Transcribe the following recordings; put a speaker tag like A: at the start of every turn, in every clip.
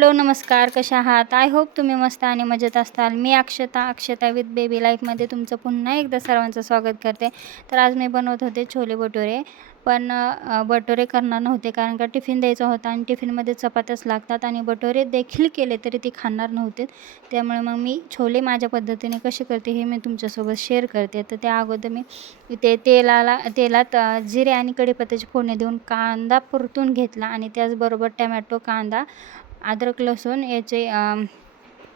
A: Hello नमस्कार कशा आहात? आय होप तुम्ही मस्त आणि मजेत असताल. मी अक्षता अक्षता विथ बेबी लाईफमध्ये तुमचं पुन्हा एकदा सर्वांचं स्वागत करते. तर आज मी बनवत होते छोले भटुरे. पण भटुरे करणार नव्हते कारण का टिफिन द्यायचा होता आणि टिफिनमध्ये चपात्याच लागतात आणि भटुरे देखील केले तरी ती खाणार नव्हते. त्यामुळे मग मी छोले माझ्या पद्धतीने कसे करते हे मी तुमच्यासोबत शेअर करते. तर त्या अगोदर मी ते तेलाला तेलात जिरे आणि कढीपत्त्याची फोडणी देऊन कांदा परतून घेतला आणि त्याचबरोबर टमॅटो कांदा अद्रक लसूण याचे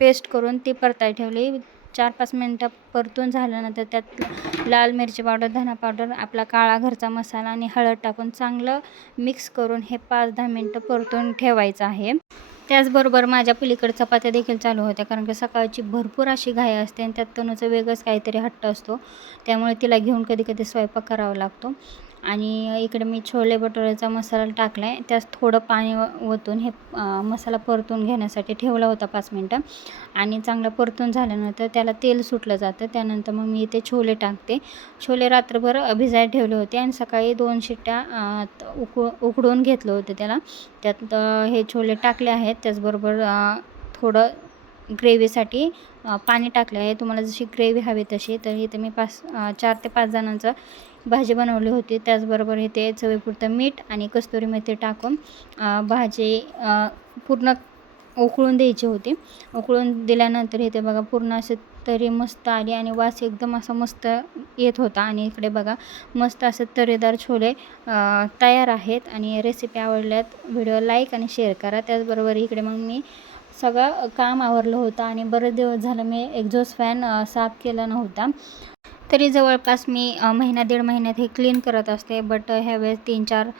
A: पेस्ट करून ती परताय ठेवली. चार पाच मिनटं परतून झाल्यानंतर त्यात लाल मिरची पावडर धना पावडर आपला काळा घरचा मसाला आणि हळद टाकून चांगलं मिक्स करून हे पाच दहा मिनटं परतून ठेवायचं आहे. त्याचबरोबर माझ्या पलीकडे चपात्या देखील चालू होत्या कारण की सकाळची भरपूर अशी घाई असते आणि त्यात तणूचं वेगळंच काहीतरी हट्ट असतो. त्यामुळे तिला घेऊन कधी कधी स्वयंपाक करावा लागतो. आणि इकडे मी छोले भटुरेचा मसाला टाकला आहे त्यात थोडं पाणी ओतून हे मसाला परतून घेण्यासाठी ठेवला होता पाच मिनटं. आणि चांगलं परतून झाल्यानंतर त्याला तेल सुटलं जातं. त्यानंतर मग मी इथे छोले टाकते. छोले रात्रभर भिजायला ठेवले होते आणि सकाळी दोन शिट्ट्या उक उकडून घेतलं होतं त्याला. त्यात हे छोले टाकले आहेत. त्याचबरोबर थोडं ग्रेव्हीसाठी पाणी टाकले आहे. तुम्हाला जशी ग्रेव्ही हवी तशी. तर इथे मी पाच चार ते पाच जणांचं भाजी बनवली होती. त्याचबरोबर इथे चवीपुरतं मीठ आणि कस्तुरी मेथी टाकून भाजी पूर्ण उकळून द्यायची होती. उकळून दिल्यानंतर इथे बघा पूर्ण असे तरी मस्त आली आणि वास एकदम असा मस्त येत होता. आणि इकडे बघा मस्त असे तरेदार छोले तयार आहेत. आणि रेसिपी आवडल्यात व्हिडिओ लाईक आणि शेअर करा. त्याचबरोबर इकडे मग मी सगळं काम आवरलं होतं आणि बरेच दिवस झालं मी एक्झॉस्ट फॅन साफ केला नव्हता. तरी जवळपास मी महिना दीड महिन्यात हे क्लीन करत असते. बट ह्यावेळेस तीन चार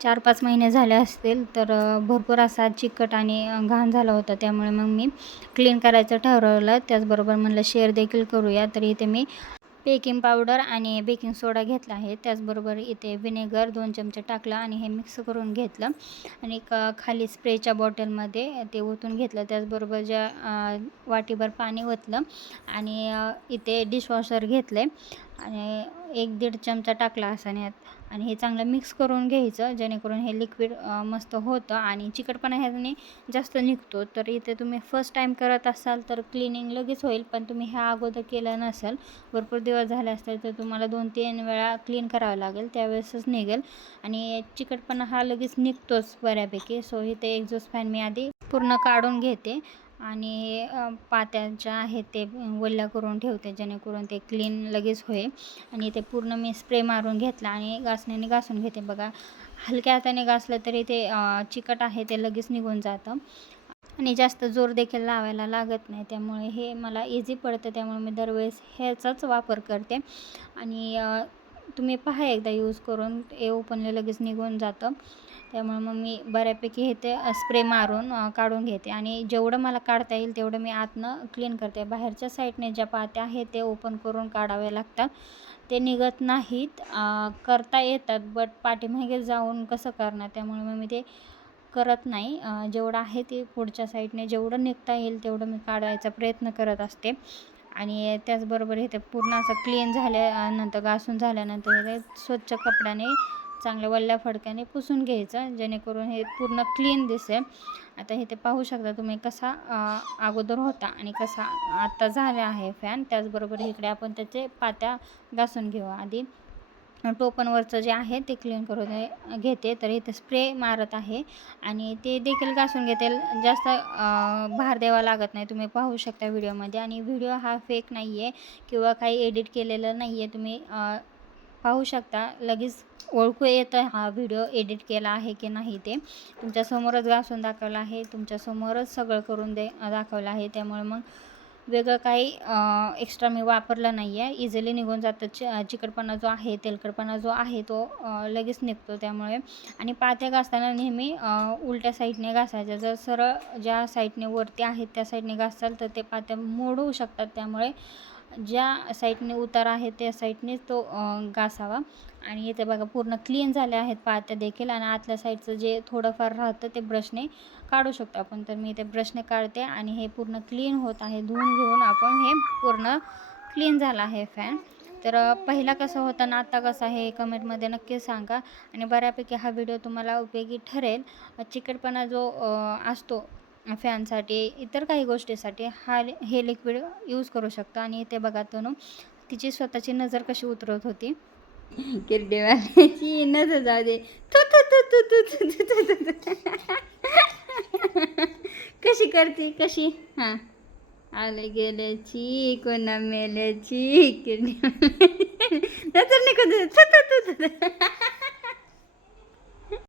A: चार पाच महिने झाले असतील तर भरपूर असा चिकट आणि घाण झाला होता. त्यामुळे मग मी क्लीन करायचं ठरवलं. त्याचबरोबर म्हणलं शेअर देखील करूया. तर इथे मी बेकिंग पावडर आणि बेकिंग सोडा घेतला आहे. त्याचबरोबर इथे विनेगर दोन चमचे टाकलं आणि हे मिक्स करून घेतलं. आणि एक खाली स्प्रेच्या बॉटलमध्ये ते ओतून घेतलं. त्याचबरोबर ज्या वाटीभर पाणी ओतलं आणि इथे डिशवॉशर घेतलं आणि एक दीड चमचा टाकला असा यात आणि हे चांगलं मिक्स करून घ्यायचं जेणेकरून हे लिक्विड मस्त होतं आणि चिकटपणा ह्याने जास्त निघतो. तर इथे तुम्ही फर्स्ट टाईम करत असाल तर क्लिनिंग लगेच होईल पण तुम्ही ह्या अगोदर केलं नसेल भरपूर दिवस झाले असतील तर तुम्हाला दोन तीन वेळा क्लीन करावं लागेल त्यावेळेसच निघेल. आणि चिकटपणा हा लगेच निघतोच बऱ्यापैकी. सो इथे एक्झॉस्ट फॅन मी आधी पूर्ण काढून घेते. आणि अ, पात्या ज्या आहेत ते वल्ल्या करून ठेवते जेणेकरून ते क्लीन लगेच होईल. आणि ते पूर्ण मी स्प्रे मारून घेतला आणि घासण्याने घासून घेते बघा. हलक्या हाताने घासलं तरी ते चिकट आहे ते लगेच निघून जातं. आणि जास्त जोर देखील लावायला लागत नाही त्यामुळे हे मला इझी पडतं त्यामुळे मी दरवेळेस ह्याचाच वापर करते. आणि तुम्ही पहा एकदा यूज करून. हे ओपनले लगेच निघून जातं. त्यामुळे मग मी बऱ्यापैकी हे ते स्प्रे मारून काढून घेते. आणि जेवढं मला काढता येईल तेवढं मी आतनं क्लीन करते. बाहेरच्या साईडने ज्या पात्या आहे ते ओपन करून काढावे लागतात. ते निघत नाहीत करता येतात बट पाठीमागे जाऊन कसं करणार? त्यामुळे मग मी ते करत नाही. जेवढं आहे ते पुढच्या साईडने जेवढं निघता येईल तेवढं मी काढायचा प्रयत्न करत असते. आणि त्याचबरोबर इथे पूर्ण असं क्लीन झाल्यानंतर घासून झाल्यानंतर हे स्वच्छ कपड्याने चांगल्या वल्ल्या फडक्याने पुसून घ्यायचं जेणेकरून हे पूर्ण क्लीन दिसेल. आता हे ते पाहू शकता तुम्ही कसा अगोदर होता आणि कसा आत्ता झाला आहे फॅन त्याचबरोबर इकडे आपण त्याचे पात्या घासून घेऊ आधी. टोपणवरचं जे आहे ते क्लीन करून घेते. तर इथे स्प्रे मारत आहे. आणि ते देखील घासून घेते जास्त भार द्यावा लागत नाही. तुम्ही पाहू शकता व्हिडिओमध्ये. आणि व्हिडिओ हा फेक नाही आहे किंवा काही एडिट केलेलं नाही आहे तुम्ही पाहू शकता. लगेच ओळखू येतं हा व्हिडिओ एडिट केला आहे की नाही ते. तुमच्यासमोरच घासून दाखवलं आहे. तुमच्यासमोरच सगळं करून दे दाखवलं आहे. त्यामुळे मग वेगळं काही एक्स्ट्रा मी वापरलं नाही आहे इझिली निघून जातं. चि चिकटपणा जो आहे तेलकटपणा जो आहे तो लगेच निघतो त्यामुळे. आणि पात्या घासताना नेहमी उलट्या साईडने घासायच्या. जर सरळ ज्या साईडने वरती आहेत त्या साईडने घासाल तर ते पात्या मोड होऊ शकतात त्यामुळे ज्या साईडने उतार आहे त्या साईडनेच तो घासावा आणि इथे बघा पूर्ण क्लीन झाले आहेत पात्या देखील. आणि आतल्या साईडचं जे थोडंफार राहतं ते ब्रशने काढू शकतो आपण. तर मी ते ब्रशने काढते आणि हे पूर्ण क्लीन होत आहे. धुवून घेऊन आपण हे पूर्ण क्लीन झालं आहे फॅन तर पहिला कसं होता ना आत्ता कसं आहे हे कमेंटमध्ये नक्की सांगा. आणि बऱ्यापैकी हा व्हिडिओ तुम्हाला उपयोगी ठरेल. चिकटपणा जो असतो फॅनसाठी इतर काही गोष्टीसाठी हा हे लिक्विड यूज करू शकतो आणि ते बघा तनु तिची स्वतःची नजर कशी उतरत होती किर्डीवाल्याची नजर जाऊ दे कशी करते कशी हां आले गेल्याची कोणा मेल्याची किरडे नजर निघून